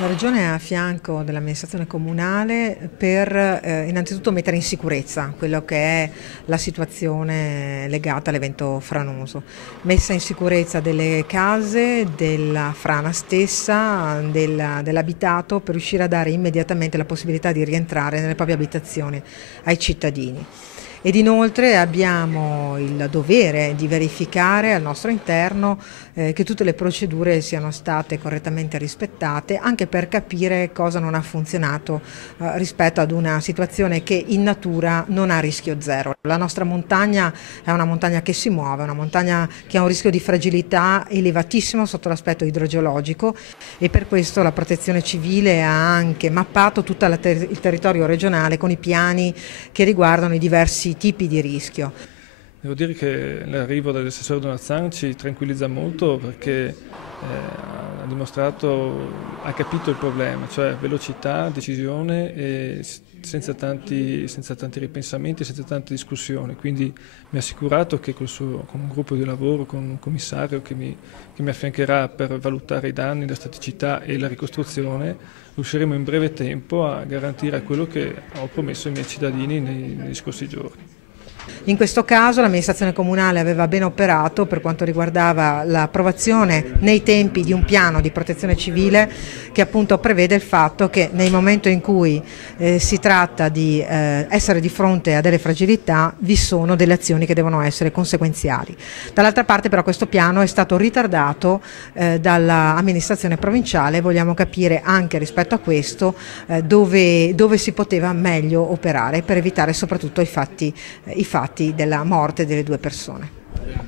La Regione è a fianco dell'amministrazione comunale per innanzitutto mettere in sicurezza quello che è la situazione legata all'evento franoso, messa in sicurezza delle case, della frana stessa, dell'abitato per riuscire a dare immediatamente la possibilità di rientrare nelle proprie abitazioni ai cittadini. Ed inoltre abbiamo il dovere di verificare al nostro interno che tutte le procedure siano state correttamente rispettate, anche per capire cosa non ha funzionato rispetto ad una situazione che in natura non ha rischio zero. La nostra montagna è una montagna che si muove, una montagna che ha un rischio di fragilità elevatissimo sotto l'aspetto idrogeologico e per questo la Protezione Civile ha anche mappato tutto il territorio regionale con i piani che riguardano i diversi tipi di rischio. Devo dire che l'arrivo dell'assessore Donazzan ci tranquillizza molto perché ha dimostrato, ha capito il problema, cioè velocità, decisione e senza tanti ripensamenti, senza tante discussioni. Quindi mi ha assicurato che con un gruppo di lavoro, con un commissario che mi affiancherà per valutare i danni, la staticità e la ricostruzione, riusciremo in breve tempo a garantire quello che ho promesso ai miei cittadini negli scorsi giorni. In questo caso l'amministrazione comunale aveva ben operato per quanto riguardava l'approvazione nei tempi di un piano di protezione civile che appunto prevede il fatto che nel momento in cui si tratta di essere di fronte a delle fragilità vi sono delle azioni che devono essere conseguenziali. Dall'altra parte però questo piano è stato ritardato dall'amministrazione provinciale, vogliamo capire anche rispetto a questo dove si poteva meglio operare per evitare soprattutto i fatti della morte delle due persone.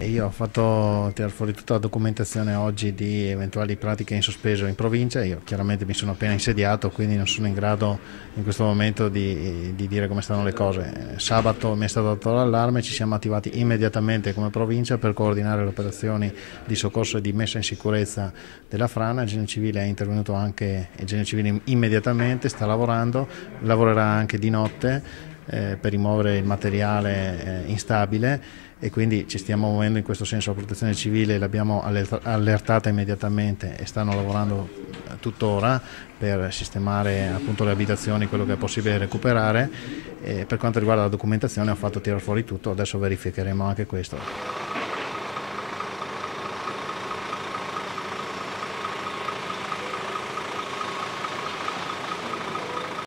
Io ho fatto tirare fuori tutta la documentazione oggi di eventuali pratiche in sospeso in provincia. Io chiaramente mi sono appena insediato, quindi non sono in grado in questo momento di dire come stanno le cose. Sabato mi è stato dato l'allarme, ci siamo attivati immediatamente come provincia per coordinare le operazioni di soccorso e di messa in sicurezza della frana. Il Genio Civile è intervenuto anche, il Genio Civile immediatamente sta lavorando, lavorerà anche di notte per rimuovere il materiale instabile e quindi ci stiamo muovendo in questo senso. La Protezione Civile l'abbiamo allertata immediatamente e stanno lavorando tuttora per sistemare appunto le abitazioni, quello che è possibile recuperare. Per quanto riguarda la documentazione ho fatto tirare fuori tutto, adesso verificheremo anche questo.